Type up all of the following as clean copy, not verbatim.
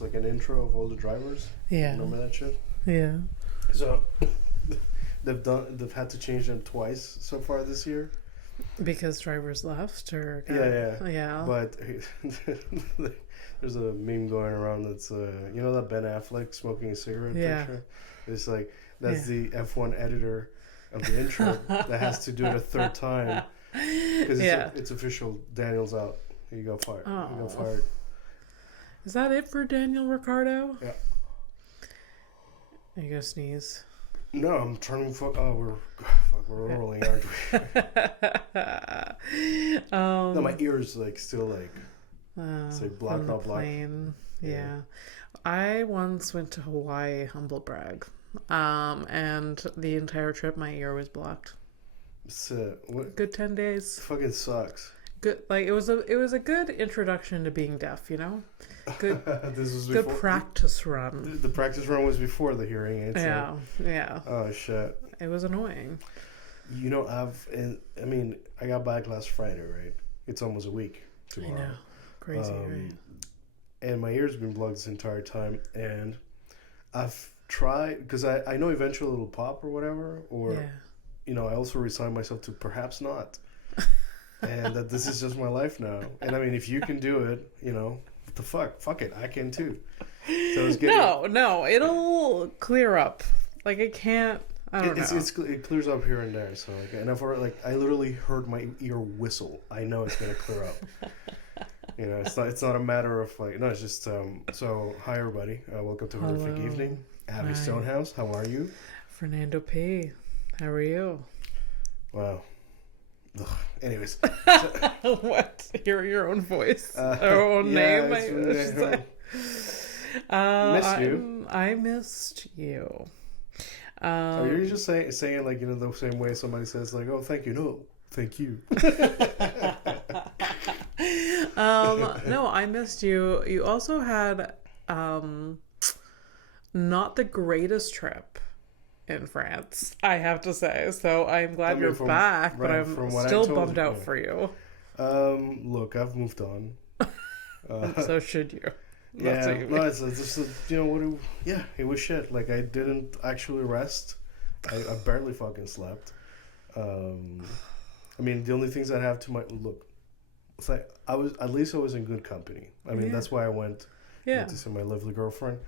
There's like an intro of all the drivers. Yeah. Remember that shit? Yeah. So they've had to change them twice so far this year. Because drivers left or Yeah. But there's a meme going around that's you know that Ben Affleck smoking a cigarette picture? It's like that's the F1 editor of the intro that has to do it a third time because it's official. Daniel's out. He got fired. Oh. He got fired. Is that it for Daniel Ricciardo? Yeah. Are you gonna sneeze? No, I'm turning. We're rolling, aren't we? No, my ears like still like say block, not block. Yeah. I once went to Hawaii, humble brag, and the entire trip my ear was blocked. What? Good 10 days. Fucking sucks. Good, like it was a good introduction to being deaf, you know. Good. This was good before, practice run. The practice run was before the hearing aids. Yeah. Oh shit. It was annoying. You know, I got back last Friday, right? It's almost a week tomorrow. I know. Crazy, right? And my ear's been blocked this entire time, and I've tried because I know eventually it'll pop or whatever, or you know, I also resigned myself to perhaps not. And that this is just my life now. And I mean, if you can do it, you know, what the fuck it, I can too. So it's getting... No, it'll clear up. Like it can't. I don't know. It clears up here and there. So like, and I literally heard my ear whistle. I know it's gonna clear up. You know, it's not a matter of like, no, it's just so hi everybody, welcome to Horrific Evening. Abby Stonehouse, how are you? Fernando P, how are you? Wow. Ugh. Anyways, what? Hear your own voice, our own name. Missed you. I missed you. Are you just saying like, you know, the same way somebody says like, oh, thank you, no, thank you. No, I missed you. You also had not the greatest trip in France, I have to say. So I'm glad you're back, but I'm still bummed out for you. Look, I've moved on. So should you. No, it's just, you know, it was shit. Like, I didn't actually rest. I barely fucking slept. I mean, the only things that have to look, it's like, I was in good company. I mean, that's why I went to see my lovely girlfriend.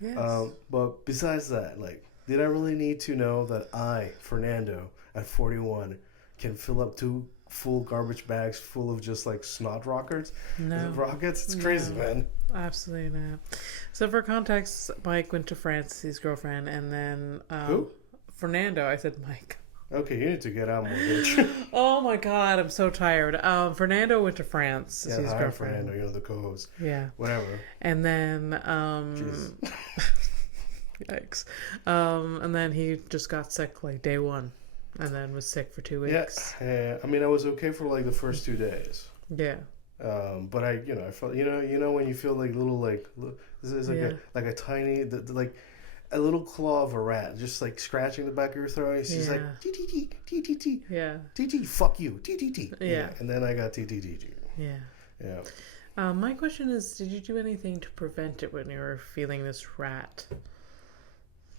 Yes. But besides that, like, did I really need to know that I, Fernando, at 41, can fill up 2 full garbage bags full of just like snot rockets? Rockets? It's crazy, man. Absolutely not. So for context, Mike went to France to see his girlfriend, and then who? Fernando. I said Mike. Okay, you need to get out more, bitch. Oh my god, I'm so tired. Fernando went to France to see his girlfriend. Fernando, you're the co-host. Yeah. Whatever. And then Jeez. yikes. And then he just got sick like day 1, and then was sick for 2 weeks. Yeah. I mean, I was okay for like the first 2 days. Yeah. But I felt, you know when you feel like little, like, this is like a tiny, like a little claw of a rat, just like scratching the back of your throat. She's like, T. Yeah. T, fuck you, T. Yeah. And then I got T. Yeah. Yeah. My question is, did you do anything to prevent it when you were feeling this rat?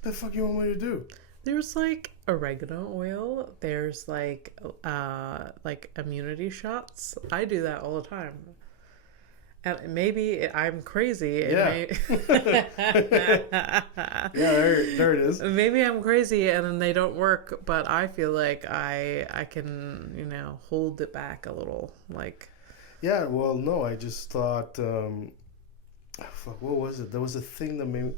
The fuck you want me to do? There's like oregano oil. There's like immunity shots. I do that all the time. And maybe I'm crazy. Yeah. There it is. Maybe I'm crazy and then they don't work, but I feel like I can, you know, hold it back a little. Like. Yeah, well, no, I just thought, what was it? There was a thing that made me...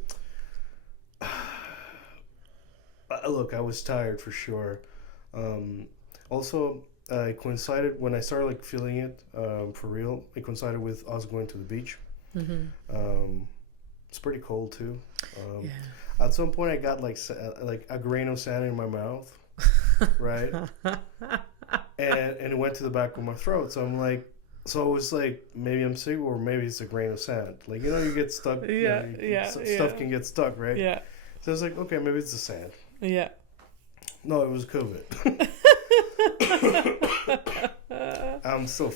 Look, I was tired for sure. Also, it coincided when I started like feeling it for real. It coincided with us going to the beach. Mm-hmm. It's pretty cold too. At some point, I got like a grain of sand in my mouth, right? and it went to the back of my throat. So I'm like, so it was like, maybe I'm sick or maybe it's a grain of sand. Like, you know, you get stuck. Stuff can get stuck, right? Yeah. So I was like, okay, maybe it's the sand. Yeah. No, it was COVID. I'm still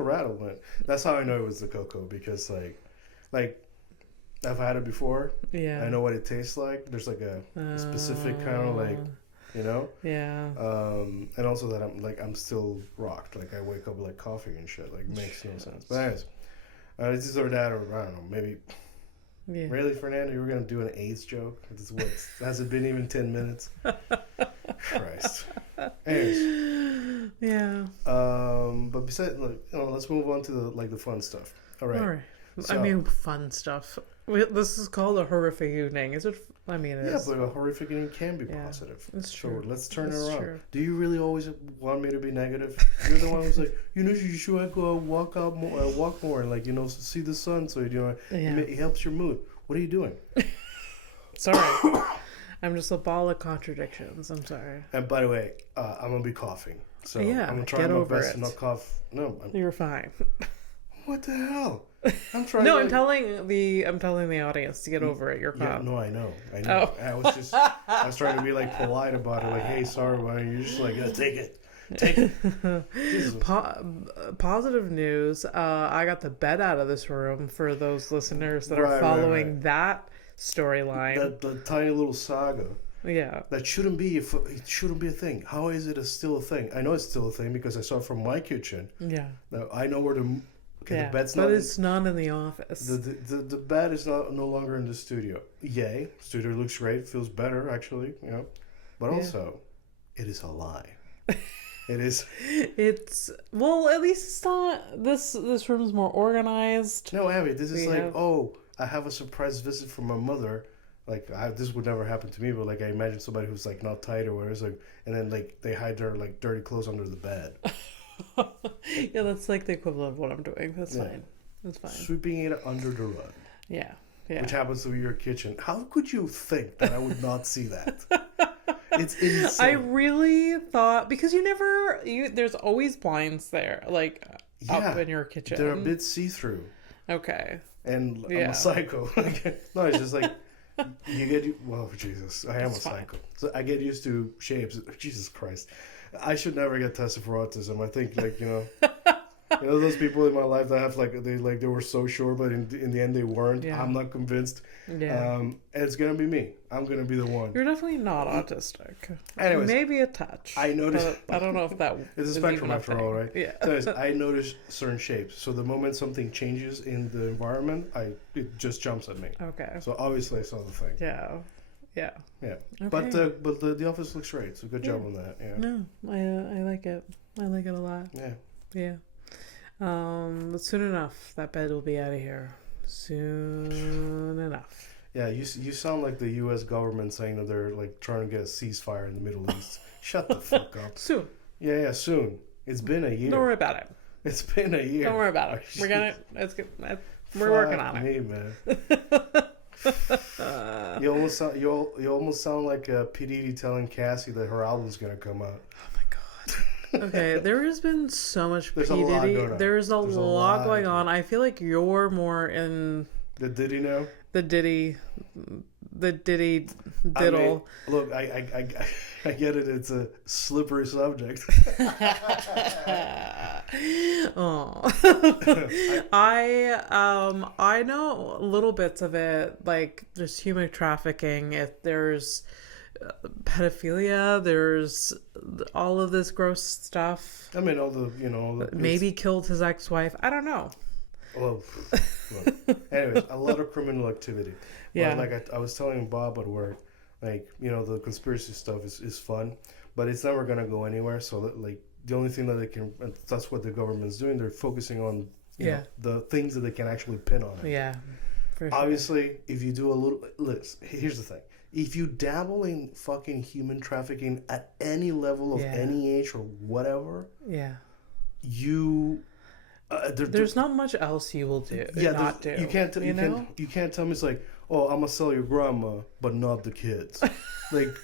rattled, man. That's how I know it was the cocoa, because like I've had it before. Yeah. I know what it tastes like. There's like a specific kind of like, you know? Yeah. And also that I'm still rocked. Like I wake up like coughing and shit. Like makes no sense. But anyways, this is or that, or I don't know, maybe. Yeah. Really, Fernando, you were gonna do an AIDS joke? Has it been even 10 minutes? Christ. Anyways. Yeah. But besides, like, let's move on to the fun stuff. All right. So, I mean, fun stuff. This is called a horrific evening. Is it? I mean, yeah, but a horrific evening can be positive. That's true. So let's turn it around. True. Do you really always want me to be negative? You're the one who's like, you should go walk more, and like, see the sun, so it helps your mood. What are you doing? Sorry, I'm just a ball of contradictions. I'm sorry. And by the way, I'm gonna be coughing, so I'm gonna try my best to not cough. No, you're fine. What the hell? I'm trying. No, I'm telling the audience to get over it. You're fine. Yeah, no, I know. Oh. I was trying to be like polite about it, like, hey, sorry about it. You're just like, yeah, take it. Positive news. I got the bed out of this room for those listeners that are following that storyline. The tiny little saga. Yeah. That shouldn't be a thing. How is it still a thing? I know it's still a thing because I saw it from my kitchen. Yeah. Now I know where the bed's but it's not in the office. The bed is no longer in the studio. Yay. Studio looks great. Feels better, actually. But also, it is a lie. It is. Well, at least it's not. This room's more organized. No, Abby, this is I have a surprise visit from my mother. Like, this would never happen to me, but like I imagine somebody who's like not tight or whatever, like, and then like they hide their like dirty clothes under the bed. Yeah, that's like the equivalent of what I'm doing. That's fine. That's fine. Sweeping it under the rug. Yeah. Yeah. Which happens to be your kitchen. How could you think that I would not see that? It's insane. I really thought, because there's always blinds there, like up in your kitchen. They're a bit see-through. Okay. And I'm a psycho. No, it's just like well, Jesus, I am a psycho. So I get used to shapes. Jesus Christ. I should never get tested for autism. I think, like, those people in my life that have they were so sure, but in the end they weren't. Yeah. I'm not convinced. Yeah. And it's gonna be me. I'm gonna be the one. You're definitely not autistic. Anyways, maybe a touch. I noticed. I don't know if that. It's a spectrum after all, right? Yeah. So anyways, I noticed certain shapes. So the moment something changes in the environment, it just jumps at me. Okay. So obviously I saw the thing. Yeah. Yeah. Yeah. Okay. But the office looks great. So good job on that. Yeah. No, I like it. I like it a lot. Yeah. Yeah. But soon enough, that bed will be out of here. Soon enough. Yeah, you sound like the U.S. government saying that they're like trying to get a ceasefire in the Middle East. Shut the fuck up. Soon. Yeah, soon. It's been a year. Don't worry about it. It's been a year. Don't worry about it. We're gonna. It's good. We're working on it. Me, man. You almost sound like P. Diddy telling Cassie that her album's gonna come out. Oh my god. Okay, there has been so much P. Diddy. There's a lot going on. I feel like you're more in the Diddy now. The Diddy diddle. I mean, look, I get it. It's a slippery subject. Oh, I know little bits of it. Like there's human trafficking. If there's pedophilia, there's all of this gross stuff. I mean, all the maybe killed his ex-wife. I don't know. Well, anyways, a lot of criminal activity. Yeah. But like I was telling Bob at work, like, the conspiracy stuff is fun, but it's never gonna go anywhere. So that, like, the only thing that they can, and that's what the government's doing. They're focusing on the things that they can actually pin on it. Yeah. For Obviously, sure. If you do a little, listen, here's the thing. If you dabble in fucking human trafficking at any level of any age or whatever, you. There's not much else you will do. Not do. You can't tell me it's like, oh, I'm gonna sell your grandma, but not the kids. Like,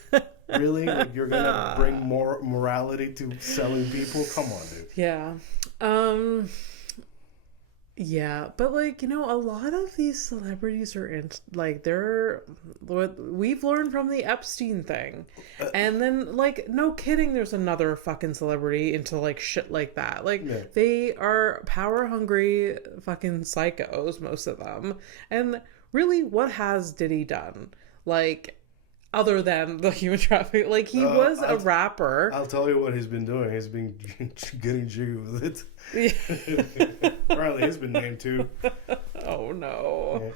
really? Like, you're gonna bring more morality to selling people? Come on, dude. Yeah. Yeah, but like, a lot of these celebrities are they're what we've learned from the Epstein thing. And then, like, no kidding, there's another fucking celebrity into like shit like that. Like, they are power hungry fucking psychos, most of them. And really, what has Diddy done? Like, other than the human trafficking, like he was a rapper. I'll tell you what he's been doing. He's been getting jiggy with it. Yeah. Apparently, he's been named too. Oh no.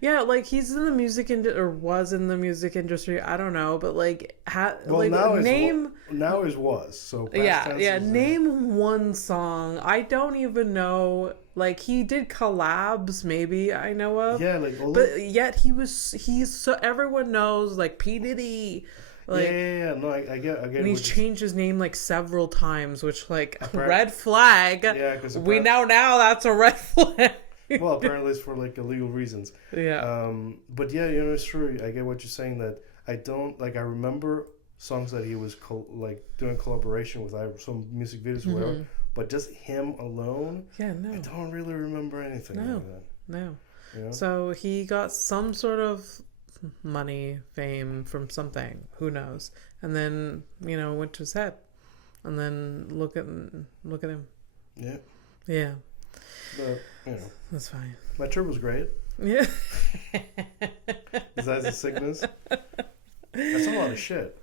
Yeah, like he's in the music industry, or was in the music industry. I don't know, but like, now is was so. Name one song. I don't even know. Like he did collabs, maybe I know of. Yeah, like, but yet he's so everyone knows like P Diddy. Like, no, I get. And he's changed his name like several times, which like red flag. Yeah, because we know now that's a red flag. Well, apparently it's for like illegal reasons. Yeah. But yeah, it's true. I get what you're saying. That I don't like. I remember songs that he was doing collaboration with some music videos or whatever. But just him alone. Yeah, no. I don't really remember anything. No, like that. No. You know? So he got some sort of money, fame from something. Who knows? And then went to his head, and then look at him. Yeah. Yeah. But that's fine. My trip was great. Yeah. Besides the sickness, that's a lot of shit.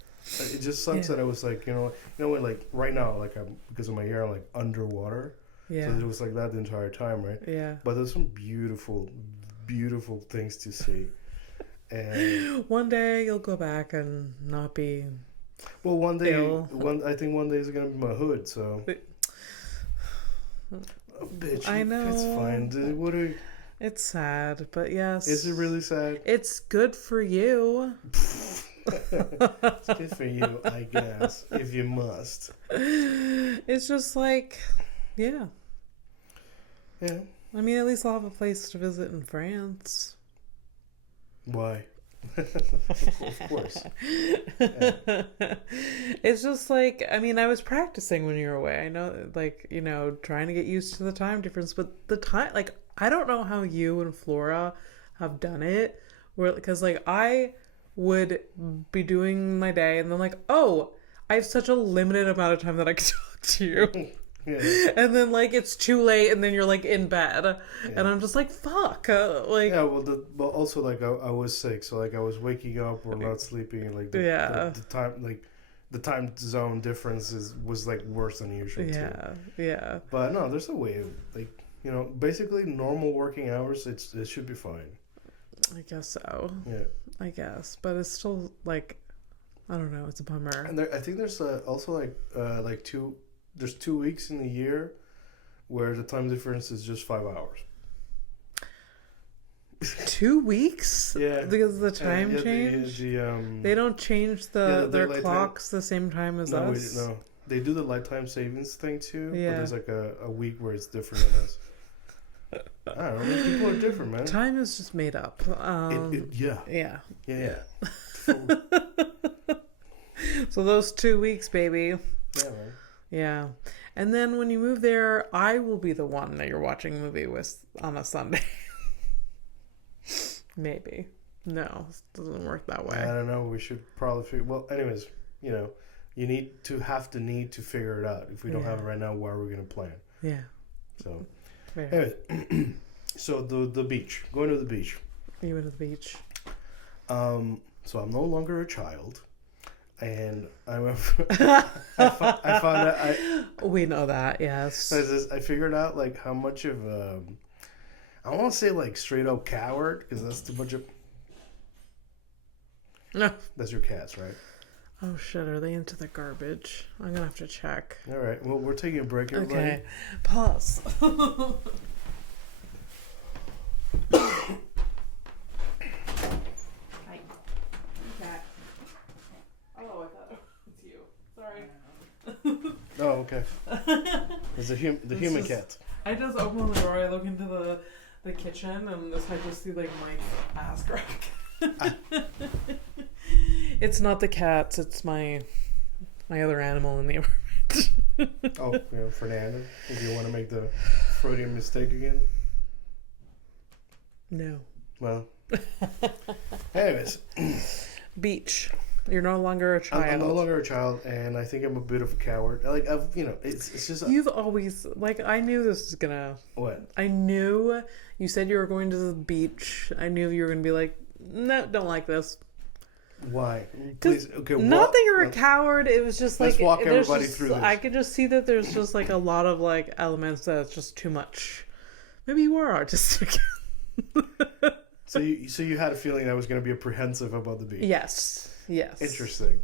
It just sucks that I was like, when like right now, like because of my hair, I'm like underwater. Yeah. So it was like that the entire time, right? Yeah. But there's some beautiful, beautiful things to see. And one day you'll go back and not be. Well, one day, I think one day is gonna be my hood. So. Bitch, I know. It's fine. Dude. It's sad, but yes. Is it really sad? It's good for you. It's good for you, I guess, if you must. It's just like, yeah. Yeah. I mean, at least I'll have a place to visit in France. Why? Of course. Yeah. It's just like, I mean, I was practicing when you were away. I know, like, trying to get used to the time difference, but the time, like, I don't know how you and Flora have done it, because, like, I would be doing my day and then like, oh, I have such a limited amount of time that I can talk to you. Yeah. And then like it's too late and then you're like in bed and I'm just like, fuck. But also like I was sick, so like I was waking up or not sleeping, and like the time, like the time zone difference was like worse than usual too. But no, there's a way of, like, basically normal working hours, it should be fine. I guess so. Yeah. I guess, but it's still like, I don't know. It's a bummer. And I think there's also there's 2 weeks in the year where the time difference is just 5 hours. 2 weeks? Yeah. Because of the time change? They don't change their clocks the same time as us? No. They do the lifetime savings thing too, but there's like a week where it's different than us. I don't know. People are different, man. Time is just made up. Yeah. So those 2 weeks, baby. Yeah, man. Yeah. And then when you move there, I will be the one that you're watching a movie with on a Sunday. Maybe. No, it doesn't work that way. I don't know. We should probably figure... Well, anyways, you need to figure it out. If we don't have it right now, why are we going to plan? Yeah. So... Anyways, so the beach. Going to the beach. You went to the beach. So I'm no longer a child, and I found out. We know that, yes. I figured out like how much of I won't say like straight up coward, because that's too much of. No. That's your cats, right? Oh shit, are they into the garbage? I'm gonna have to check. All right, well, we're taking a break, everybody. Okay, pause. Hi. Cat. Oh, I thought it's you. Sorry. Oh, okay. It's the human cat. I just open the door, I look into the kitchen, and I just see like Mike's ass crack. It's not the cats, it's my other animal in the apartment. Oh, Fernando, if you want to make the Freudian mistake again. No. Well. Anyways. Beach. You're no longer a child. I'm no longer a child, and I think I'm a bit of a coward. Like, it's just... You've always... Like, I knew this was gonna... What? I knew you said you were going to the beach. I knew you were gonna be like, no, don't like this. Why? Please, okay. Not that you're a coward. It was just like... Let's walk everybody through this. I could just see that there's just like a lot of like elements that it's just too much. Maybe you are artistic. So you had a feeling I was going to be apprehensive about the beach. Yes. Interesting.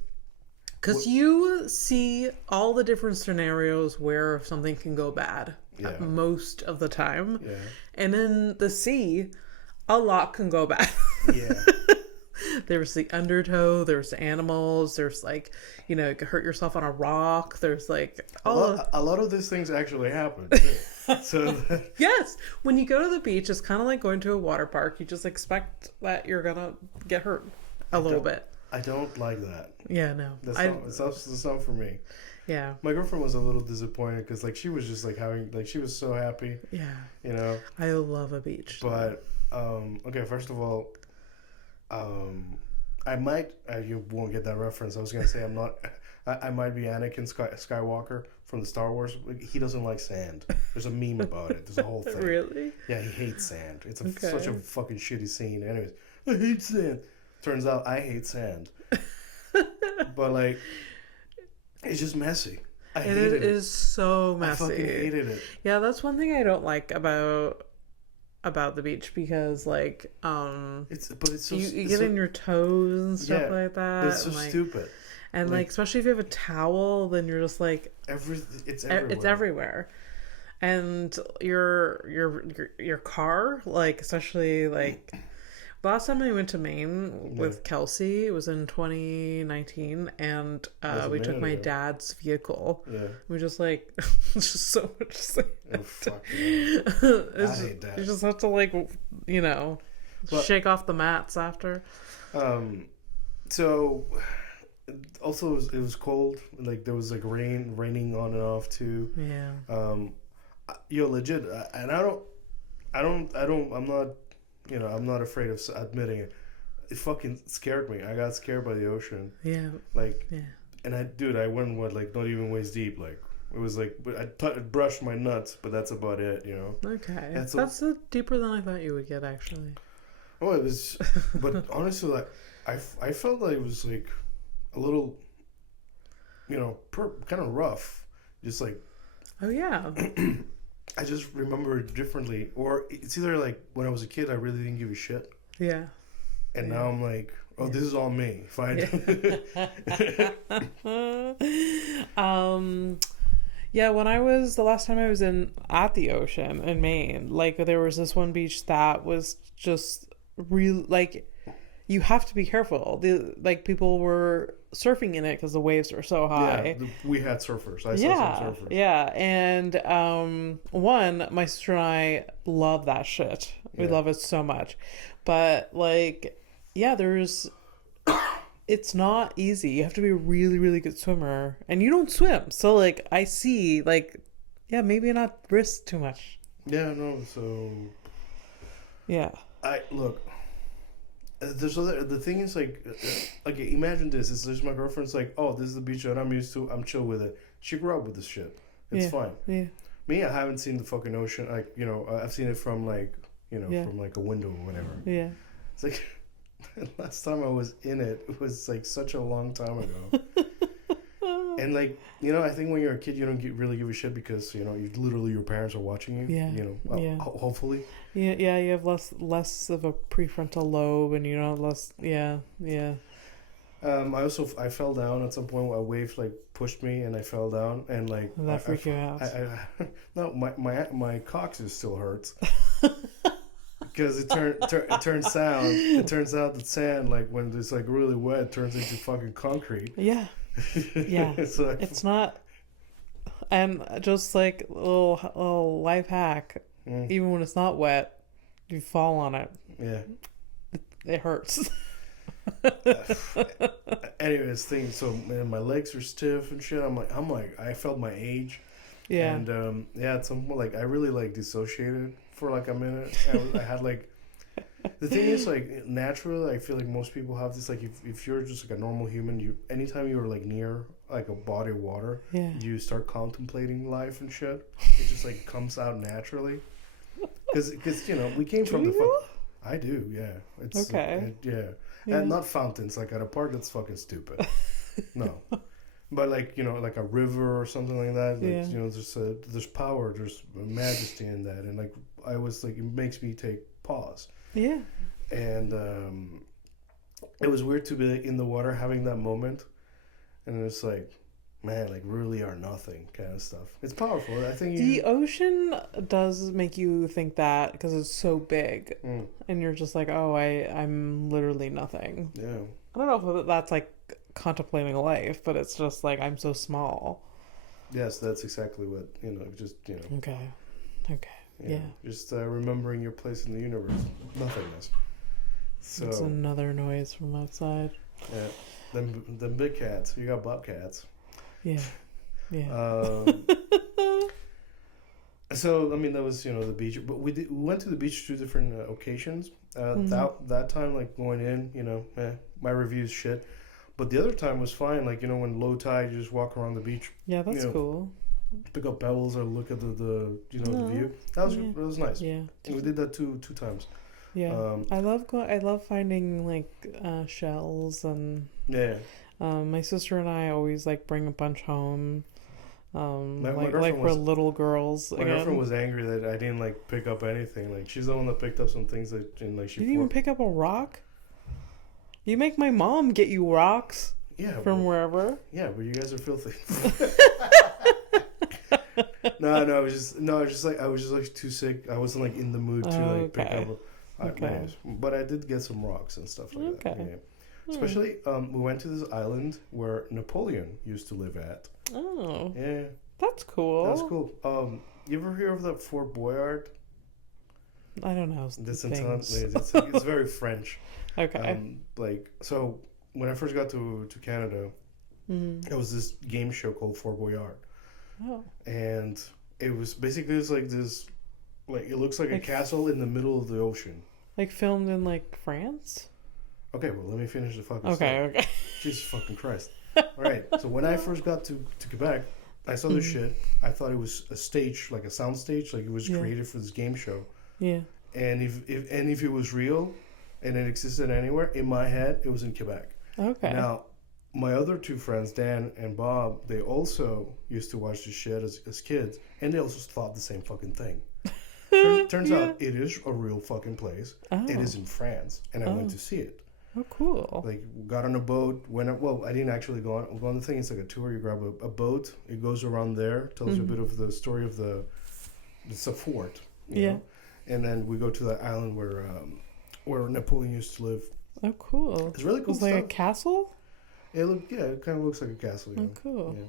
Because you see all the different scenarios where something can go bad most of the time. Yeah. And in the sea, a lot can go bad. Yeah. There's the undertow, there's animals, there's like, you know, you could hurt yourself on a rock, there's like... A lot of these things actually happen. So yes, when you go to the beach, it's kind of like going to a water park. You just expect that you're gonna get hurt a little bit. I don't like that. Yeah, no. That's not for me. Yeah. My girlfriend was a little disappointed because like she was just like she was so happy. Yeah. You know. I love a beach. But okay, first of all, I might you won't get that reference. I was gonna say I might be Anakin Skywalker from the Star Wars. He doesn't like sand. There's a meme about it. There's a whole thing. Really? Yeah, he hates sand. It's such a fucking shitty scene. Anyways, I hate sand. Turns out I hate sand. But like, it's just messy. I hated it. It is so messy. I fucking hated it. Yeah, that's one thing I don't like about the beach because like it's so you get in your toes and stuff like that. It's so stupid. And like especially if you have a towel, then you're just like it's everywhere. It's everywhere. And your car, like especially like last time I went to Maine with Kelsey, it was in 2019, and we took my dad's vehicle. Yeah. We just like just so much sand. Oh, fuck yeah. I hate that. You just have to like shake off the mats after. So also it was cold. Like there was like raining on and off too. Yeah. Legit, and I'm not afraid of admitting it. It fucking scared me. I got scared by the ocean. Yeah. Like, yeah. And I went like not even waist deep. Like it was like I brushed my nuts, but that's about it. You know. Okay. That's deeper than I thought you would get, actually. Oh, it was. But honestly, like I felt like it was like a little, kind of rough. Just like. Oh yeah. I just remember it differently. Or it's either like when I was a kid, I really didn't give a shit. Yeah. And now I'm like, this is all me. Fine. Yeah, the last time I was at the ocean in Maine, like there was this one beach that was just real, like you have to be careful. People were surfing in it because the waves were so high. Yeah, we had surfers. I saw some surfers. Yeah, and my sister and I love that shit. We love it so much. But it's not easy. You have to be a really, really good swimmer, and you don't swim. So I see maybe not risk too much. Yeah, no. So yeah. The thing is imagine this. There's my girlfriend's like, oh, this is the beach that I'm used to. I'm chill with it. She grew up with this shit. It's fine. Yeah. Me, I haven't seen the fucking ocean. I've seen it from from a window or whatever. Yeah. It's like last time I was in it was such a long time ago. And I think when you're a kid, you don't really give a shit because you literally your parents are watching you. Yeah. Hopefully. Yeah. You have less of a prefrontal lobe, and less. Yeah. I fell down at some point. A wave pushed me, and I fell down, and that freaked you out. No, my coccyx still hurts. Because it turns out that sand, when it's really wet, turns into fucking concrete. Yeah. Yeah. So it's not. And just little life hack, even when it's not wet, you fall on it. Yeah. It hurts. Anyways, so man, my legs are stiff and shit. I'm like, I felt my age. Yeah. And at some point, I really dissociated for a minute. I had The thing is, like, naturally, I feel like most people have this. Like, if you're just like a normal human, anytime you're like near like a body of water, you start contemplating life and shit. It just like comes out naturally. Because we came from the. I do, yeah. It's okay. Yeah, and not fountains. Like at a park, that's fucking stupid. No, but like like a river or something like that. Like, there's power, there's majesty in that, and like I was like, it makes me take pause. Yeah. And it was weird to be in the water having that moment, and it's like, man, like really are nothing kind of stuff. It's powerful. I think the ocean does make you think that because it's so big, and you're just like, oh, I'm literally nothing. Yeah. I don't know if that's like contemplating life, but it's just like I'm so small. Yes, that's exactly what just Okay. Yeah. Just remembering your place in the universe. Nothingness. So it's another noise from outside. Yeah. Them big cats. You got bobcats. Yeah. So I mean that was the beach, but we went to the beach 2 different occasions. That time like going in, my review's shit, but the other time was fine. Like when low tide, you just walk around the beach. Yeah, that's cool. Pick up pebbles or look at the view. That was nice. Yeah, we did that two times. Yeah, I love finding like shells and my sister and I always like bring a bunch home. My we're little girls. My girlfriend was angry that I didn't like pick up anything. Like she's the one that picked up some things that she didn't even pick up a rock. You make my mom get you rocks. Yeah, from wherever. Yeah, but you guys are filthy. No, I was just like too sick. I wasn't like in the mood to like pick up. But I did get some rocks and stuff like that. Yeah. Especially, we went to this island where Napoleon used to live at. Oh. Yeah. That's cool. That's cool. You ever hear of the Fort Boyard? I don't know. It's very French. Okay. So when I first got to Canada, there was this game show called Fort Boyard. Oh. And it was basically it looks like a castle in the middle of the ocean. Like filmed in like France? Okay, well let me finish the fucking story. Okay. Jesus fucking Christ. Alright, so when I first got to Quebec, I saw this shit. I thought it was a stage, like a sound stage, like it was created for this game show. Yeah. And if it was real and it existed anywhere, in my head it was in Quebec. Okay. Now my other 2 friends, Dan and Bob, they also used to watch this shit as kids, and they also thought the same fucking thing. Turns out it is a real fucking place. Oh. It is in France, and I went to see it. Oh, cool. Like, got on a boat, I didn't actually go on the thing. It's like a tour. You grab a boat, it goes around there, tells you a bit of the story of it's a fort. You know? And then we go to the island where Napoleon used to live. Oh, cool. It's really cool. It's like a castle? It kind of looks like a castle. Oh, cool. Yeah.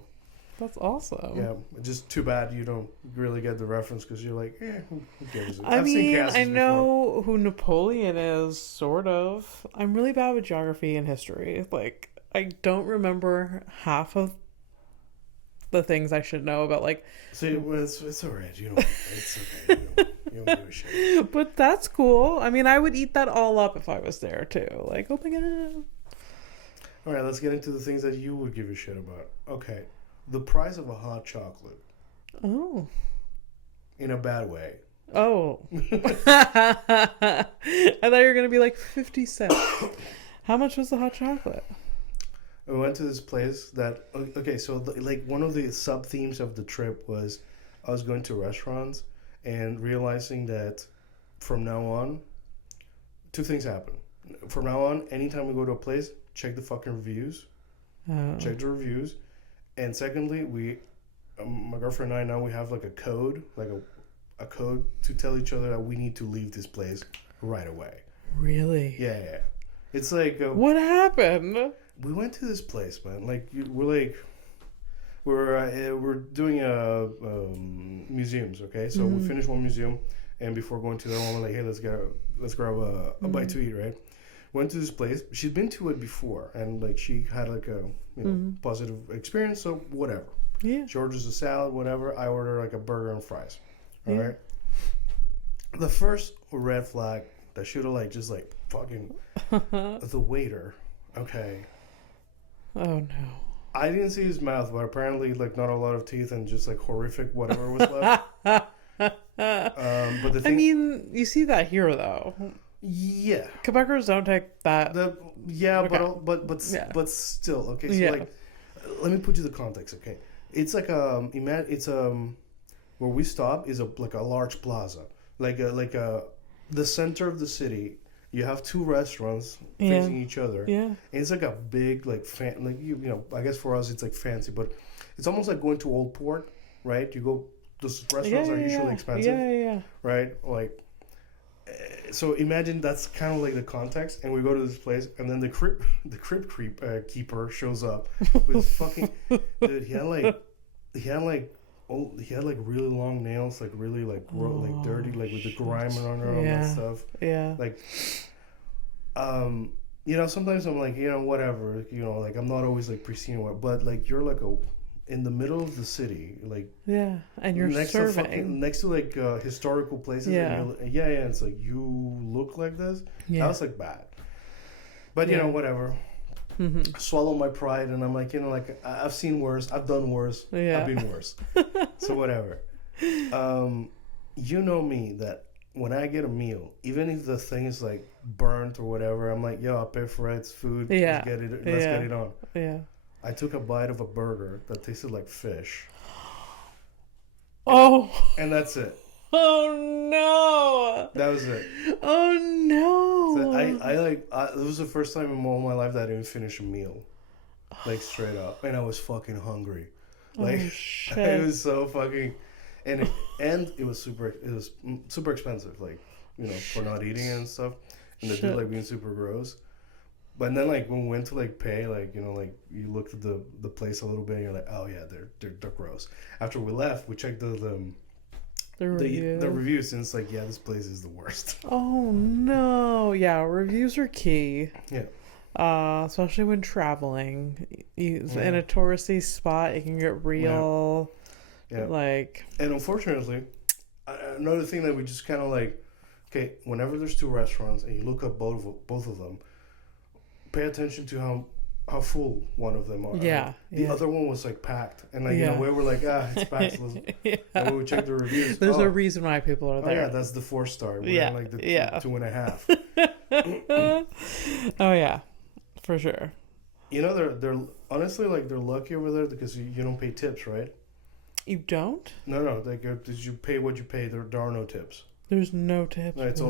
That's awesome. Yeah, just too bad you don't really get the reference because you're like, who gives it? I've seen I know before. Who Napoleon is, sort of. I'm really bad with geography and history. Like, I don't remember half of the things I should know about, like... See, it's alright. It's okay. You don't give a shit. But that's cool. I mean, I would eat that all up if I was there, too. Like, oh my god. Alright, let's get into the things that you would give a shit about. Okay. The price of a hot chocolate. Oh. In a bad way. Oh. I thought you were going to be like 50 cents. How much was the hot chocolate? We went to this place that... Okay, so one of the sub-themes of the trip was I was going to restaurants and realizing that from now on, 2 things happen. From now on, anytime we go to a place, check the fucking reviews. Oh. Check the reviews. And secondly, my girlfriend and I, now we have like a code, a code to tell each other that we need to leave this place right away. Really? Yeah. It's like... what happened? We went to this place, man. Like, we're doing museums, okay? So we finished one museum, and before going to the other one, we're like, hey, let's grab a bite to eat, right? Went to this place. She'd been to it before, and like she had like a positive experience. So whatever. Yeah. She orders a salad, whatever. I order like a burger and fries. All right. The first red flag that should have like just like fucking the waiter. Okay. Oh no. I didn't see his mouth, but apparently like not a lot of teeth and just like horrific whatever was left. But the thing, I mean, you see that here though. yeah, Quebecers don't take that. okay. but still, okay. So like, let me put you the context, okay? It's like where we stop is like a large plaza, like the center of the city. You have two restaurants facing each other. Yeah. And it's like a big like you know, I guess for us it's like fancy, but it's almost like going to Old Port, right? You go, those restaurants are usually expensive. Yeah. Right? Like, so imagine that's kind of like the context, and we go to this place, and then the crypt keeper shows up with fucking dude. He had like really long nails, like really like like dirty, like with the grime on her and that stuff. Yeah. Like, you know, sometimes I'm like, you know, whatever, you know, like I'm not always like pristine or what, but like you're like in the middle of the city, like and you're serving next to like historical places. And it's like you look like this. That was like bad, but you know, whatever. Mm-hmm. Swallow my pride, and I'm like, you know, like I've seen worse, I've done worse, I've been worse. So whatever. You know me, that when I get a meal, even if the thing is like burnt or whatever, I'm like, yo, I'll pay for it, it's food. Let's get it on. Yeah. I took a bite of a burger that tasted like fish. Oh. And that's it. Oh no. That was it. Oh no. So it was the first time in all my life that I didn't finish a meal. Like straight up. And I was fucking hungry. Like it was so fucking and it was super expensive, like, you know, for not eating it and stuff. And the dude like being super gross. But then like when we went to like pay, like, you know, like you looked at the place a little bit and you're like, oh yeah, they're gross. After we left, we checked the reviews, and it's like, yeah, this place is the worst. Oh no. Yeah, reviews are key. Yeah. Especially when traveling. In a touristy spot, it can get real. Yeah. Like, and unfortunately, another thing that we just kind of like, okay, whenever there's two restaurants and you look up both of them, pay attention to how full one of them are. Yeah. Like, the other one was like packed, and like, you know, we were like, it's packed. And we would check the reviews. There's a reason why people are there. Oh yeah, that's the 4-star. We're in like the 2.5. Oh yeah, for sure. You know, they're honestly like they're lucky over there because you don't pay tips, right? You don't? No. Like, did you pay what you pay? There are no tips. There's no tips. No, it's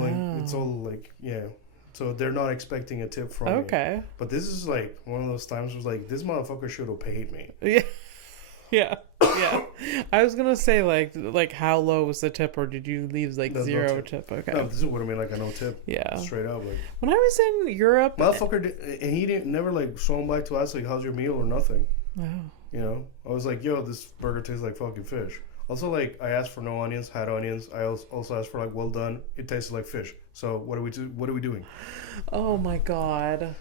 all like, yeah. So they're not expecting a tip from me. But this is like one of those times where like, this motherfucker should have paid me. Yeah. I was gonna say like how low was the tip, or did you leave like zero tip? Okay. No, this is what I mean, like a no tip. Yeah. Straight up, like. When I was in Europe, motherfucker, and he didn't never like swung by to ask like, how's your meal or nothing. Wow. You know, I was like, yo, this burger tastes like fucking fish. Also, like, I asked for no onions, had onions. I also asked for like, well done. It tasted like fish. So what are we doing? Oh my god.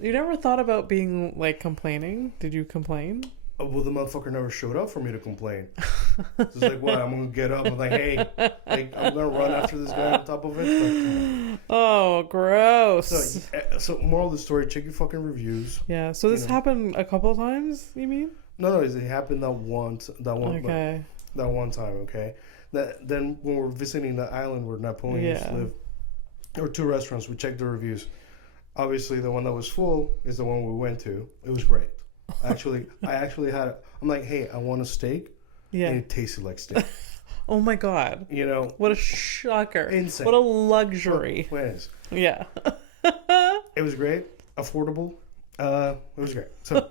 You never thought about being like complaining? Did you complain? Well, the motherfucker never showed up for me to complain. It's like, what? I'm gonna get up and like, hey, like, I'm gonna run after this guy on top of it. Like, oh, gross. So moral of the story: check your fucking reviews. Yeah. So this happened a couple of times. You mean? No. It happened that one. Okay. That one time. Okay. Then when we're visiting the island where Napoleon used to live, there were two restaurants. We checked the reviews. Obviously, the one that was full is the one we went to. It was great. I actually had. I'm like, hey, I want a steak. Yeah. And it tasted like steak. Oh my god. You know, what a shocker. Insane. What a luxury. Yeah. It was great. Affordable. It was great. So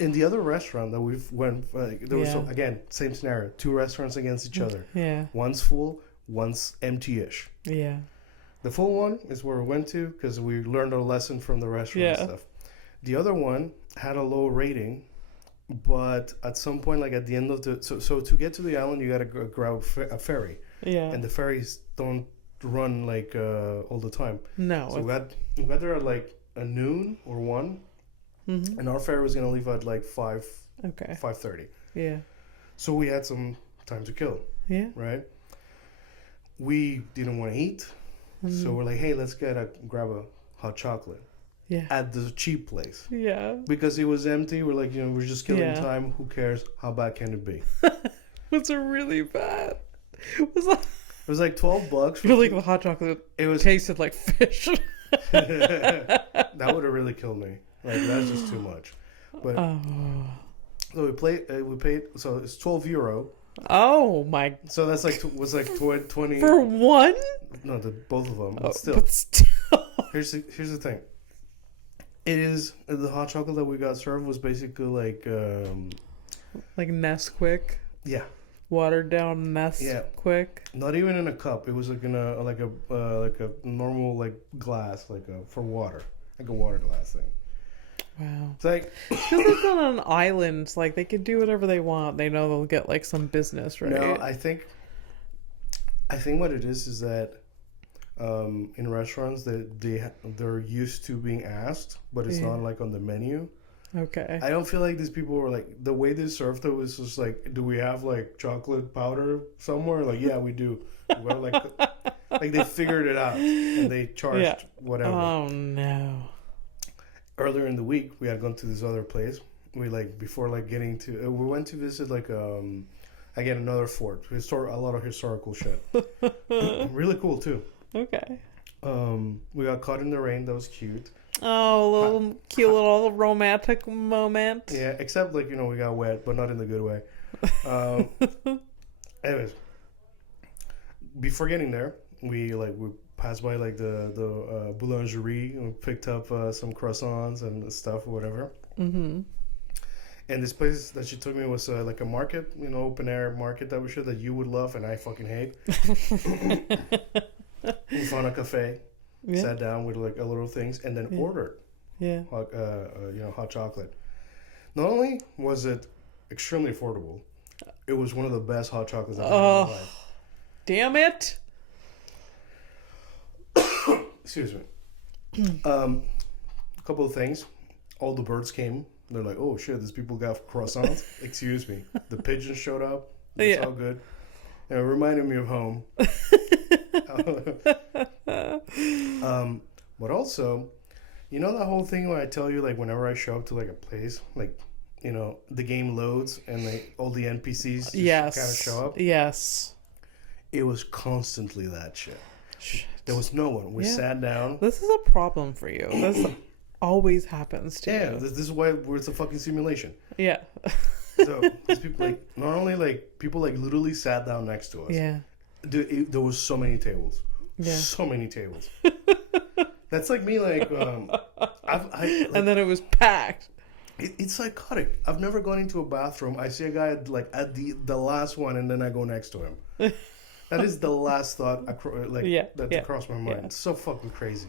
in the other restaurant that we've went, there was again same scenario. Two restaurants against each other. Yeah. One's full, one's empty-ish. Yeah. The full one is where we went to because we learned our lesson from the restaurant and stuff. The other one had a low rating, but at some point, like at the end of the so to get to the island, you gotta grab a ferry. Yeah. And the ferries don't run like all the time. No. So we got there at like a noon or 1, and our ferry was gonna leave at like 5. Okay. 5:30. Yeah. So we had some time to kill. Yeah. Right. We didn't want to eat. So we're like, hey, let's grab a hot chocolate. Yeah. At the cheap place. Yeah. Because it was empty. We're like, we're just killing time. Who cares? How bad can it be? Was it really bad? It was like $12. For like the hot chocolate. It tasted like fish. That would have really killed me. Like that's just too much. But so we paid. So it's €12. Oh my! So that's was like 20 for one. No, both of them. But still. Here's the thing. It is the hot chocolate that we got served was basically like Nesquik. Yeah. Watered down Nesquik. Not even in a cup. It was like in a normal like glass, for water, like a water glass thing. Wow. It's like because it's on an island, like they can do whatever they want. They know they'll get like some business, right? No, I think what it is that in restaurants they're used to being asked, but it's not like on the menu. Okay. I don't feel like these people were like the way they served it was just like, do we have like chocolate powder somewhere? Like, yeah, we do. Well, like they figured it out and they charged whatever. Oh no. Earlier in the week, we had gone to this other place. We before getting to we went to visit again another fort. A lot of historical shit. Really cool too. Okay. We got caught in the rain. That was cute. Oh, a little cute little romantic moment. Yeah, except we got wet, but not in the good way. Anyways, before getting there, we passed by the boulangerie and picked up some croissants and stuff or whatever. Mm-hmm. And this place that she took me was like a market, open air market type of shit that you would love and I fucking hate. We found a cafe, sat down with a little things, and then ordered hot chocolate. Not only was it extremely affordable, it was one of the best hot chocolates I've ever had in my life. Damn it! Excuse me. A couple of things. All the birds came. They're like, oh shit, these people got croissants. Excuse me. The pigeons showed up. It's all good. And it reminded me of home. But also, that whole thing when I tell you, whenever I show up to a place, the game loads and all the NPCs just kind of show up. Yes. It was constantly that shit. There was no one. We sat down. This is a problem for you. This always happens to you. Yeah, this is why it's a fucking simulation. Yeah. So these people not only people literally sat down next to us. Yeah. Dude, there was so many tables. Yeah. So many tables. That's like me and then it was packed. It's psychotic. I've never gone into a bathroom. I see a guy at the last one, and then I go next to him. That is the last thought that crossed my mind. Yeah. It's so fucking crazy.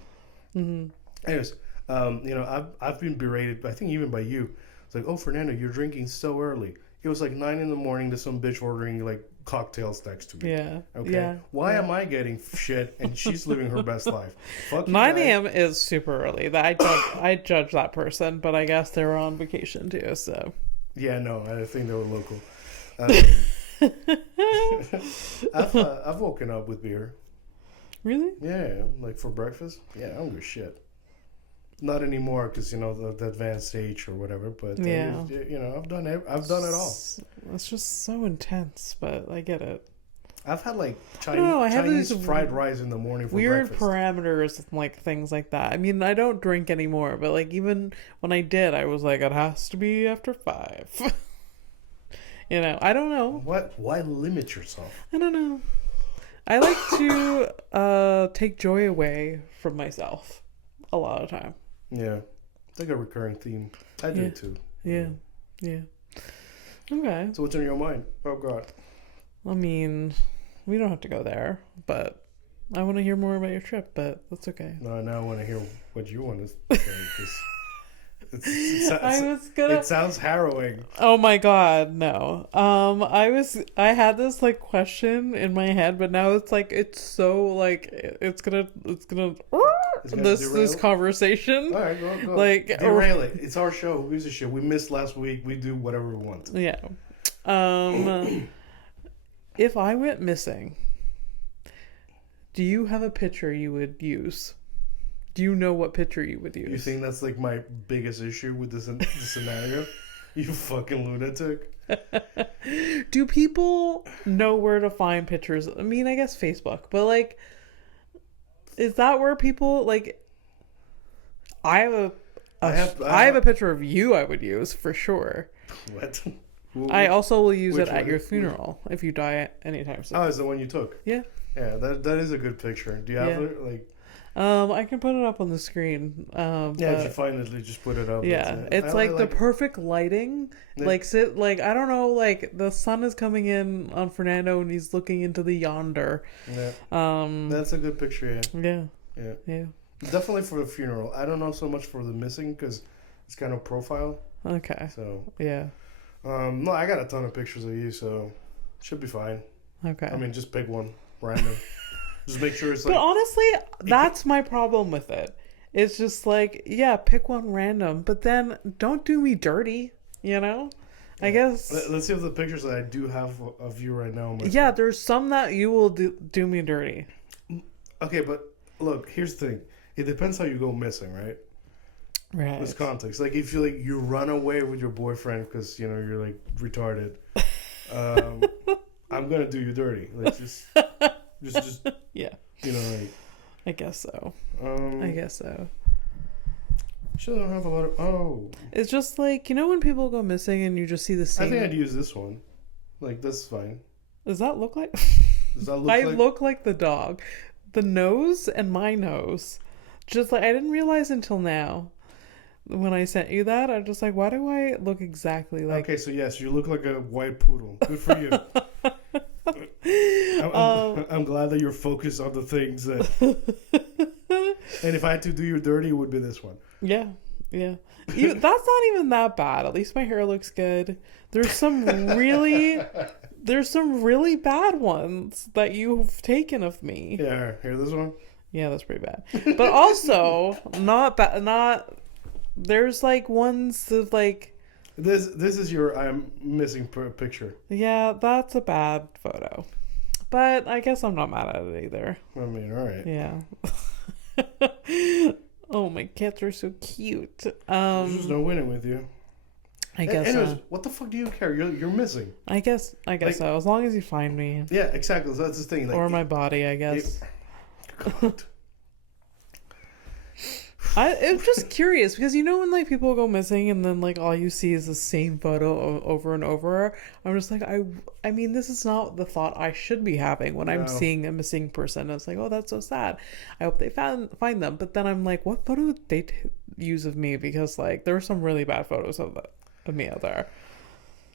Mm-hmm. Anyways, I've been berated. I think even by you. It's like, oh, Fernando, you're drinking so early. It was 9 a.m. to some bitch ordering cocktails next to me. Yeah. Okay. Yeah. Why am I getting shit and she's living her best life? Fuck 9 a.m. is super early. I judge that person, but I guess they were on vacation too. So. Yeah, no, I think they were local. I've woken up with beer. Really? Yeah, for breakfast. Yeah, I don't give a shit. Not anymore because the advanced age or whatever. But I've done it. I've done it all. It's just so intense, but I get it. I've had Chinese fried rice in the morning for weird breakfast. Parameters and things like that. I mean, I don't drink anymore, but even when I did, I was like, it has to be after 5. I don't know. What? Why limit yourself? I don't know. I like to take joy away from myself a lot of time. Yeah, it's like a recurring theme. I do it too. Yeah. Okay. So what's on your mind? Oh God. I mean, we don't have to go there, but I want to hear more about your trip. But that's okay. No, now I want to hear what you want to say because it sounds harrowing. Oh my God, no. I had this question in my head, but now it's so it's gonna this conversation. All right, go. Derail it. It's our show. Who gives a shit? We missed last week. We do whatever we want. Yeah. If I went missing, Do you have a picture you would use? Do you know what picture you would use? You think that's like my biggest issue with this scenario? You fucking lunatic. Do people know where to find pictures? I mean, I guess Facebook, but like, is that where people like? I have a picture of you I would use for sure. What? I also will use it at one? your funeral if you die anytime soon. Oh, is the one you took? Yeah. Yeah, that is a good picture. Do you have it? Like, I can put it up on the screen. yeah, if you find it, just put it up. Yeah, it's like the perfect lighting. Yeah. Like I don't know, like the sun is coming in on Fernando and he's looking into the yonder. Yeah. That's a good picture. Yeah. Yeah. Yeah. Definitely for the funeral. I don't know so much for the missing because it's kind of profile. Okay. So. Yeah. No, I got a ton of pictures of you, so should be fine. Okay. I mean, just pick one random. Just make sure it's like. But honestly, that's my problem with it. It's just like, yeah, pick one random, but then don't do me dirty, you know? I guess. Let's see if the pictures that I do have of you right now. Yeah, there's some that you will do me dirty. Okay, but look, here's the thing. It depends how you go missing, right? Right. There's context. Like if you run away with your boyfriend because you're like retarded, I'm gonna do you dirty. Like just yeah. Like. I guess so. I guess so. Sure, don't have a lot of. It's just like when people go missing and you just see the same. I think I'd use this one. Like that's fine. Does that look like? Does that look I look like the dog, the nose and my nose. Just like I didn't realize until now. When I sent you that, I'm just like, why do I look exactly like... Okay, so yes, you look like a white poodle. Good for you. I'm glad that you're focused on the things that... And if I had to do you dirty, it would be this one. Yeah. That's not even that bad. At least my hair looks good. There's some really bad ones that you've taken of me. Yeah, here, this one? Yeah, that's pretty bad. But also, not bad, not... There's like ones of like this is your I'm missing picture. Yeah, that's a bad photo, but I guess I'm not mad at it either. I mean, all right. Yeah. Oh, my cats are so cute. There's just no winning with you. I guess. Anyways, what the fuck do you care? You're missing. I guess like, so. As long as you find me. Yeah, exactly. So that's the thing. Like, or my body, I guess. God. I'm just curious because when like people go missing and then like all you see is the same photo over and over. I'm just like I mean this is not the thought I should be having when I'm seeing a missing person. It's like, oh, that's so sad. I hope they find them. But then I'm like, what photo did they use of me? Because like there are some really bad photos of me out there.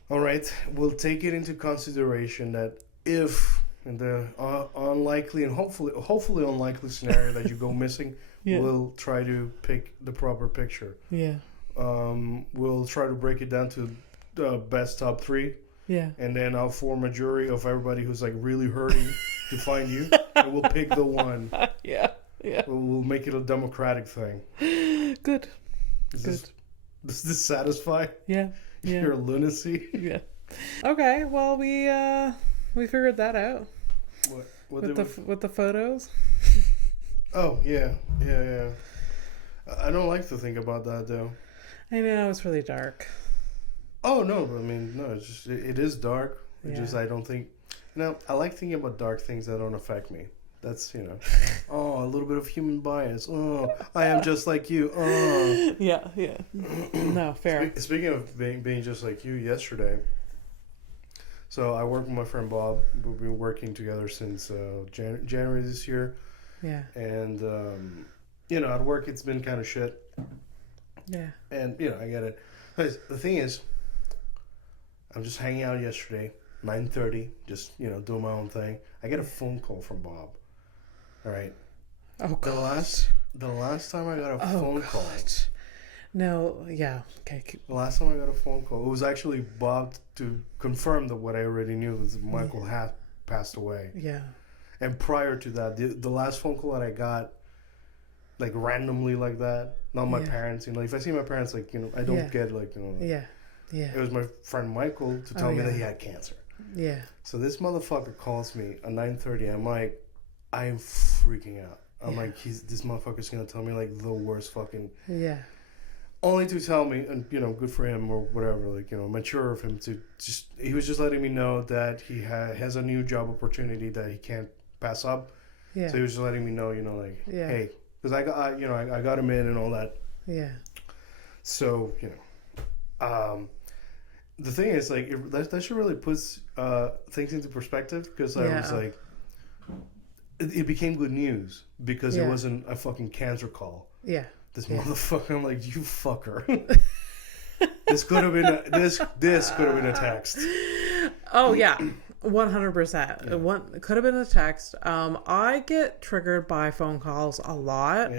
All right, we'll take it into consideration that if in the unlikely and hopefully unlikely scenario that you go missing. Yeah. We'll try to pick the proper picture. Yeah. We'll try to break it down to the best top 3. Yeah. And then I'll form a jury of everybody who's like really hurting to find you, and we'll pick the one. Yeah. We'll make it a democratic thing. Good. Does this satisfy? Yeah. Your lunacy. Yeah. Okay. Well, we figured that out. What with the photos. Oh, yeah. I don't like to think about that, though. I know, it's really dark. Oh, no, I mean, no, it's just, it is dark. It's just, I don't think, I like thinking about dark things that don't affect me. That's, oh, a little bit of human bias. Oh, I am just like you. Oh. Yeah. No, fair. Speaking of being just like you, yesterday, so I work with my friend Bob. We've been working together since January this year. Yeah. And, at work it's been kind of shit. Yeah. And, I get it. The thing is, I'm just hanging out yesterday, 9:30, just, doing my own thing. I get a phone call from Bob. All right. Oh, God. The last time I got a phone call. No, yeah. Okay. The last time I got a phone call, it was actually Bob to confirm that what I already knew was Michael had passed away. Yeah. And prior to that, the last phone call that I got, like randomly like that, not my parents, if I see my parents, like, I don't get like, Yeah. It was my friend Michael to tell me that he had cancer. Yeah. So this motherfucker calls me at 9:30. I'm like, I'm freaking out. I'm like, this motherfucker's gonna tell me like the worst fucking. Yeah. Only to tell me, and good for him or whatever. Like mature of him to just. He was just letting me know that he has a new job opportunity that he can't pass up. Yeah. So he was just letting me know, like, hey, because I got, I got him in and all that. Yeah. So the thing is, like, that shit really puts things into perspective, because I was like, it became good news because it wasn't a fucking cancer call. Yeah. This motherfucker, I'm like, you fucker. This could have been this could have been a text. Oh yeah. 100%. One could have been a text. I get triggered by phone calls a lot,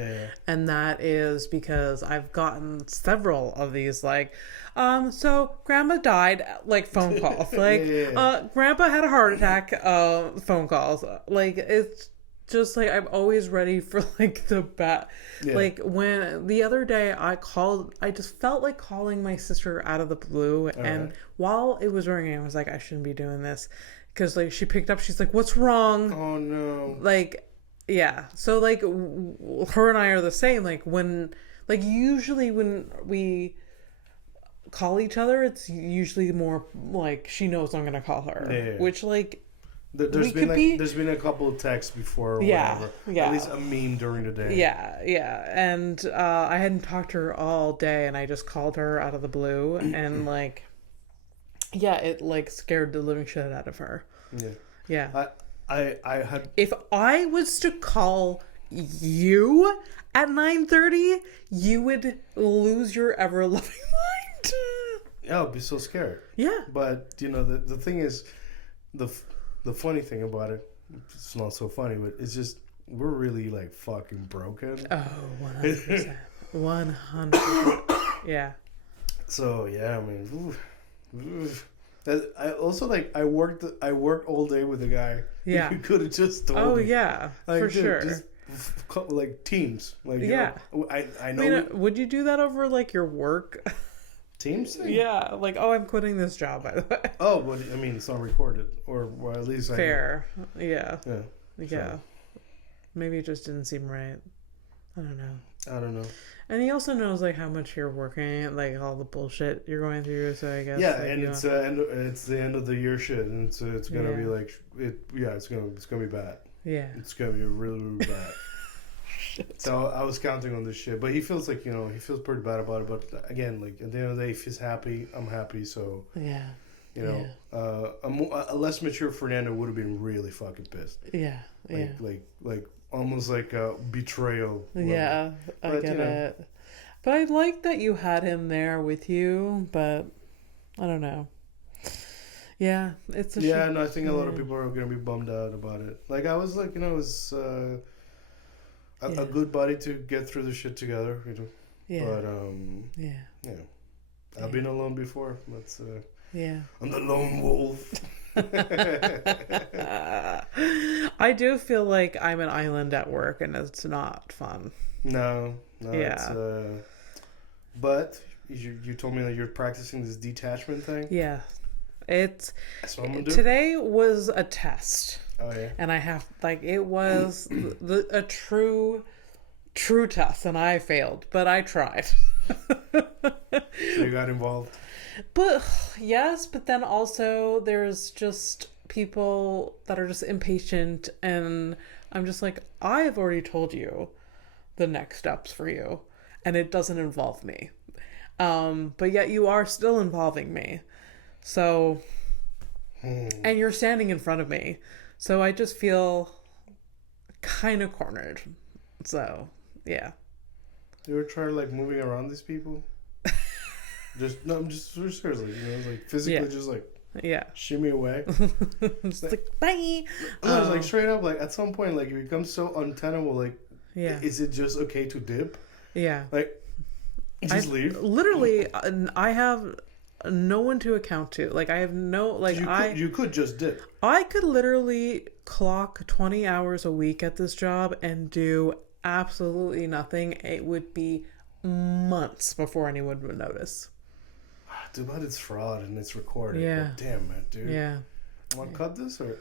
and that is because I've gotten several of these, like, so grandma died, like, phone calls, like, grandpa had a heart attack, phone calls, like, it's just like I'm always ready for like the bat. Like when the other day I just felt like calling my sister out of the blue, and while it was ringing, I was like, I shouldn't be doing this, because like she picked up, she's like, what's wrong? Oh no. Like, yeah. So like her and I are the same. Like when, like usually when we call each other, it's usually more like she knows I'm gonna call her, which like. There's been a couple of texts before, or whatever. At least a meme during the day. And I hadn't talked to her all day, and I just called her out of the blue, and like, it like scared the living shit out of her. I had. If I was to call you at 9:30, you would lose your ever loving mind. Yeah, I'd be so scared. Yeah, but the thing is, the funny thing about it, it's not so funny, but it's just, we're really like fucking broken. Oh, 100%. 100%. Yeah. So, yeah, I mean, I also, like, I worked all day with a guy. Yeah. You could have just told me. Oh, yeah, like, for sure. Just, like, teams. Like, I know. I mean, would you do that over, like, your work? Teams thing? Yeah, like, oh, I'm quitting this job, by the way. Oh, but I mean, it's not recorded, or well, at least fair. Yeah. So. Maybe it just didn't seem right. I don't know. And he also knows like how much you're working, like all the bullshit you're going through. So I guess and it's the end of the year shit, and it's gonna be like it's gonna be bad. Yeah, it's gonna be really, really bad. So I was counting on this shit, but he feels like he feels pretty bad about it. But again, like at the end of the day, if he's happy, I'm happy. So a less mature Fernando would have been really fucking pissed. Like almost like a betrayal. Yeah, I get it. But I like that you had him there with you. But I don't know. Yeah, it's a shame. No, I think a lot of people are gonna be bummed out about it. Like I was like, it was. A good buddy to get through the shit together, But I've been alone before. That's I'm the lone wolf. I do feel like I'm an island at work, and it's not fun. No. It's, but you told me that you're practicing this detachment thing. Yeah, that's what I'm gonna do. Today was a test. Oh yeah. And I have it was a true test, and I failed, but I tried. So you got involved. But yes, but then also there's just people that are just impatient, and I'm just like, I have already told you the next steps for you, and it doesn't involve me. But yet you are still involving me. So and you're standing in front of me. So I just feel kind of cornered. So, yeah. You ever try like moving around these people? I'm just seriously, like physically just like shimmy away. Just like bye. I was like straight up, like at some point, like it becomes so untenable. Like, is it just okay to dip? Yeah. Like, just leave. Literally, I have no one to account to. Like I have no you could just dip. I could literally clock 20 hours a week at this job and do absolutely nothing. It would be months before anyone would notice. Dude, but it's fraud and it's recorded. Yeah. But damn it, dude. Yeah. Want to cut this or?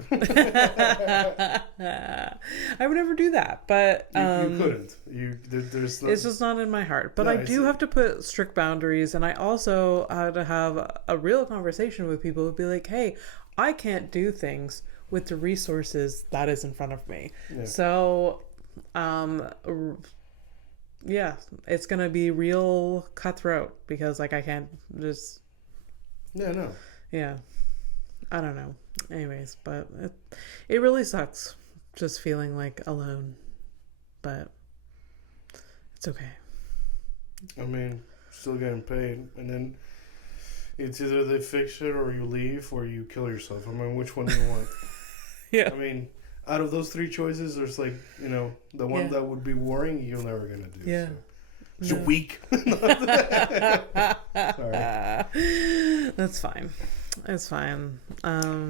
I would never do that, but you couldn't. There's no... It's just not in my heart. But I do have to put strict boundaries, and I also had to have a real conversation with people who'd be like, "Hey, I can't do things with the resources that is in front of me." Yeah. So, yeah, it's gonna be real cutthroat because like I can't just. Yeah. No. Yeah. I don't know. Anyways, but it really sucks just feeling like alone. But it's okay. I mean, still getting paid. And then it's either they fix it or you leave or you kill yourself. I mean, which one do you want? Yeah. I mean, out of those three choices, there's like, you know, the one that would be worrying, you're never going to do. Yeah. So. You're weak. Sorry. That's fine. It's fine.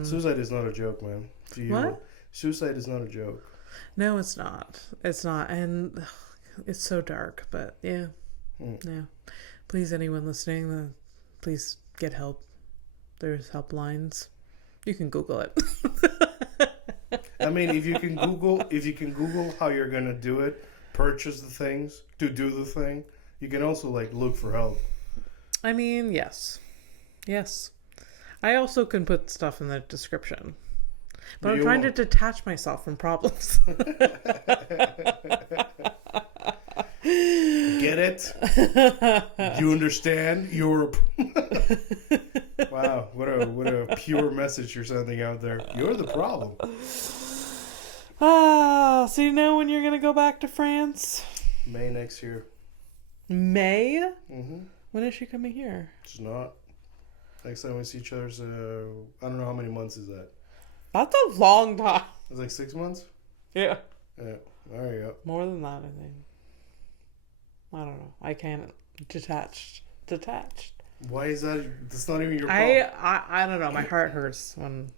Suicide is not a joke, man. What? Suicide is not a joke. No, it's not. It's not. And it's so dark. But yeah. Yeah. Please, anyone listening, please get help. There's helplines. You can Google it. I mean, if you can Google how you're gonna do it, purchase the things to do the thing. You can also like look for help. I mean, yes. I also can put stuff in the description. But I'm trying to detach myself from problems. Get it? You understand? Europe. Wow, what a pure message you're sending out there. You're the problem. So you know when you're going to go back to France? May next year. May? Mm-hmm. When is she coming here? It's not. Next time we see each other's, I don't know how many months is that. That's a long time. It's like 6 months? Yeah. Yeah, there you go. More than that, I think. I don't know. I can't. Detached. Why is that? That's not even your problem. I don't know. My heart hurts when...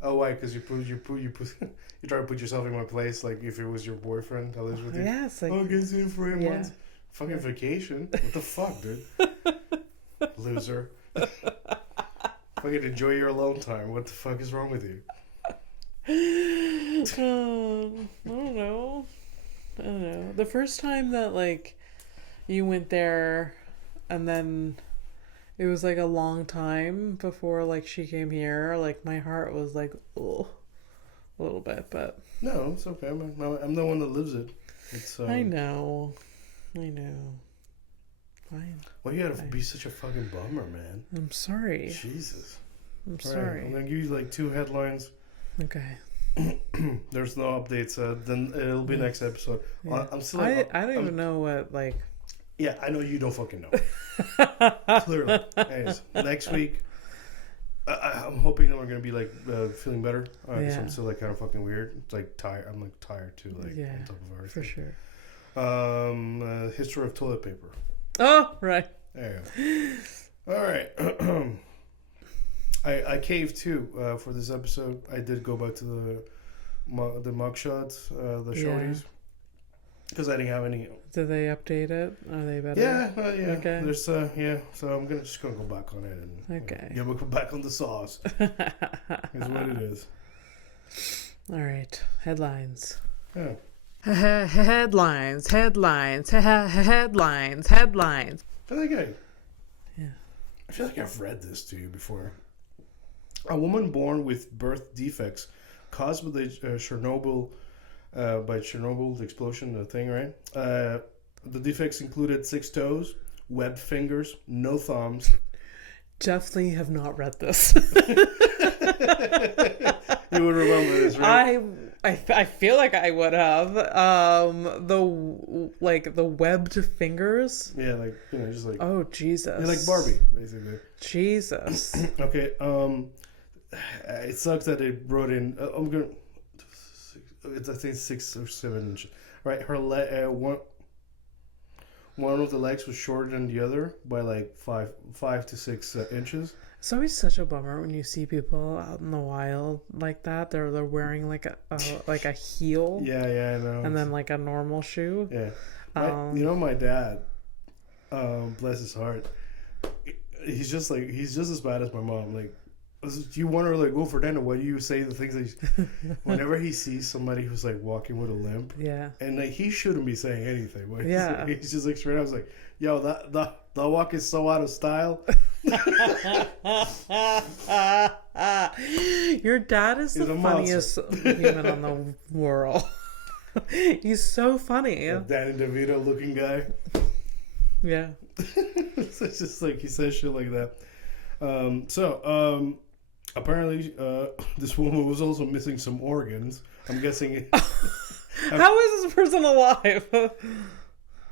Oh, why? Because you try to put yourself in my place, like if it was your boyfriend that lives with you. Yeah, it's like... Oh, get you for 8 months. Fucking vacation. What the fuck, dude? Loser. Fucking enjoy your alone time. What the fuck is wrong with you? I don't know. The first time that like you went there and then it was like a long time before like she came here, like my heart was like, oh, a little bit, but no, it's okay. I'm the one that lives it. It's I know. Fine. Why you gotta be such a fucking bummer, man? I'm sorry. Jesus. I'm sorry. I'm gonna give you like 2 headlines. Okay. There's no updates. Then it'll be next episode. Yeah. I'm still. I don't even know what like. Yeah, I know you don't fucking know. Clearly. Anyways, next week, I'm hoping that we're gonna be like feeling better. Because I'm still like kind of fucking weird. It's like tired. I'm like tired too. Like on top of everything. For sure. History of toilet paper. Oh right. There you go. All right. I caved too for this episode. I did go back to the mugshots, the shorties, because I didn't have any. Did they update it? Are they better? Yeah. Okay. There's So I'm just gonna go back on it and we'll go back on the sauce. Is what it is. All right. Headlines. Yeah. Headlines. Yeah. I feel like I've read this to you before. A woman born with birth defects caused by the Chernobyl explosion, the thing, right? The defects included 6 toes, webbed fingers, no thumbs. Definitely have not read this. You would remember this, right? I feel like I would have. The webbed fingers. Yeah, like just like. Oh Jesus! Yeah, like Barbie, basically. Jesus. Okay. It sucks that they brought in. I'm gonna. I think 6 or 7 inches. Right, her one of the legs was shorter than the other by like 5 to 6 inches. It's always such a bummer when you see people out in the wild like that. They're wearing like a heel. Yeah, I know. And then like a normal shoe. Yeah. My dad, bless his heart, he's just as bad as my mom. Like, you wonder, like, oh, Fernando, why do you say the things that whenever he sees somebody who's like walking with a limp, and like he shouldn't be saying anything, but he's just like straight up, like, yo, that walk is so out of style. Your dad is the funniest human on the world. He's so funny. Danny DeVito looking guy. Yeah. It's just like he says shit like that. Apparently, this woman was also missing some organs. I'm guessing. How is this person alive?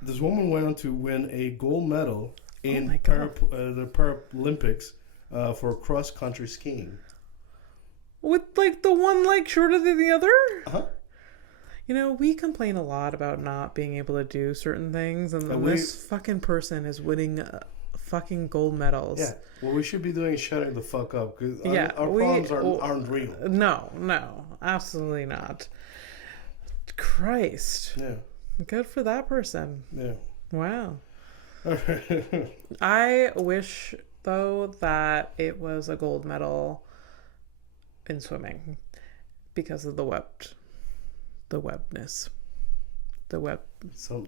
This woman went on to win a gold medal in the Paralympics for cross-country skiing. With, like, the one leg shorter than the other? Uh-huh. You know, we complain a lot about not being able to do certain things, and this fucking person is winning fucking gold medals. Yeah. What we should be doing is shutting the fuck up, because our problems aren't real. No, absolutely not. Christ. Yeah. Good for that person. Yeah. Wow. I wish, though, that it was a gold medal in swimming because of the webness. The web. So,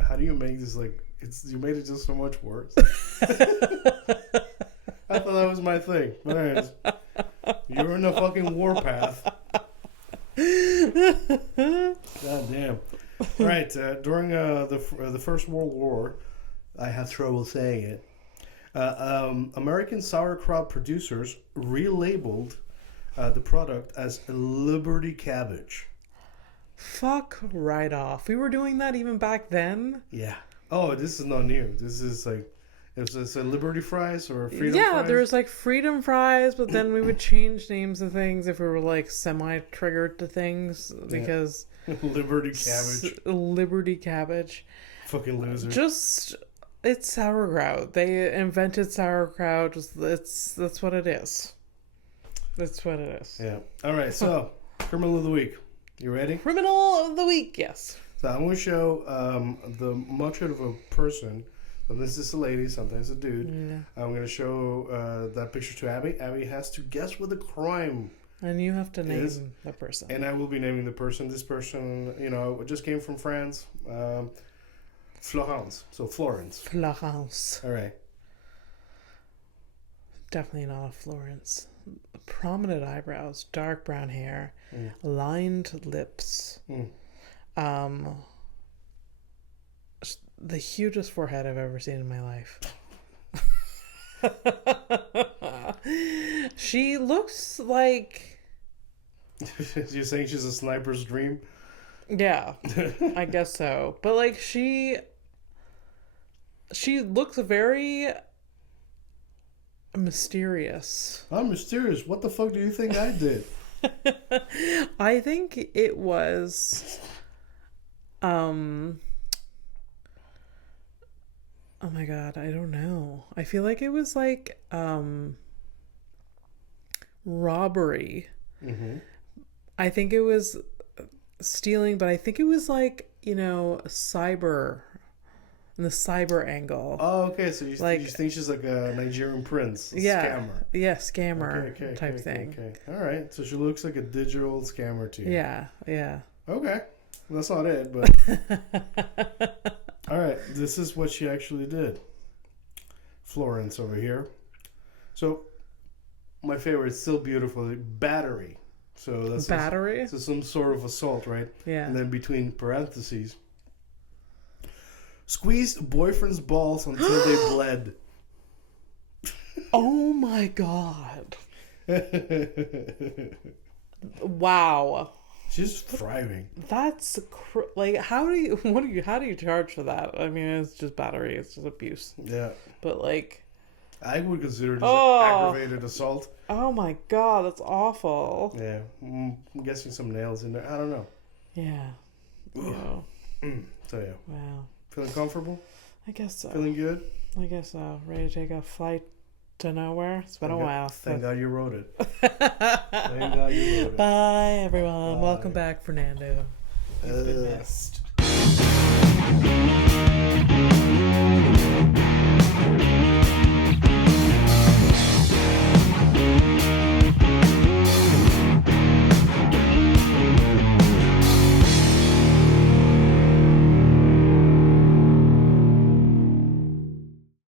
how do you make this, like, you made it just so much worse? I thought that was my thing. But anyways, you're in a fucking warpath. God damn. Right, during the First World War, I have trouble saying it, American sauerkraut producers relabeled the product as Liberty cabbage. Fuck right off. We were doing that even back then? Yeah. Oh, this is not new. This is like, it's a Liberty fries or Freedom fries? Yeah, there was like Freedom fries, but then we would change names of things if we were like semi-triggered to things because... Liberty cabbage. Liberty cabbage. Fucking loser. It's sauerkraut. They invented sauerkraut. That's what it is. That's what it is. Yeah. All right, so, Criminal of the Week. You ready? Criminal of the Week, yes. So I'm going to show the mugshot of a person. Sometimes it's a lady, sometimes a dude. Yeah. I'm going to show that picture to Abby. Abby has to guess what the crime and you have to name the person. And I will be naming the person. This person, just came from France. Florence. So Florence. Florence. All right. Definitely not a Florence. Prominent eyebrows, dark brown hair, lined lips. The hugest forehead I've ever seen in my life. She looks like... You're saying she's a sniper's dream? Yeah, I guess so. But like she looks very mysterious. I'm mysterious. What the fuck do you think I did? I think it was oh my god, I don't know. I feel like it was like robbery. Mm-hmm. I think it was stealing, but I think it was like, cyber, in the cyber angle. Oh, okay. So you think she's like a Nigerian prince, scammer. Yeah, scammer type thing. Okay. All right. So she looks like a digital scammer to you. Yeah. Okay. That's not it, but... All right. This is what she actually did. Florence over here. So, my favorite is still beautiful. Battery. So that's battery? So some sort of assault, right? Yeah. And then between parentheses, squeezed boyfriend's balls until they bled. Oh my god. Wow. She's thriving. That's how do you charge for that? I mean, it's just battery. It's just abuse. Yeah. But like, I would consider it aggravated assault. Oh my god, that's awful. Yeah, I'm guessing some nails in there. I don't know. Yeah. So yeah. Wow. Feeling comfortable? I guess so. Feeling good? I guess so. Ready to take a flight to nowhere? It's been a while. Thank God you wrote it. Thank God you wrote it. Bye, everyone. Bye. Welcome back, Fernando. You've been missed.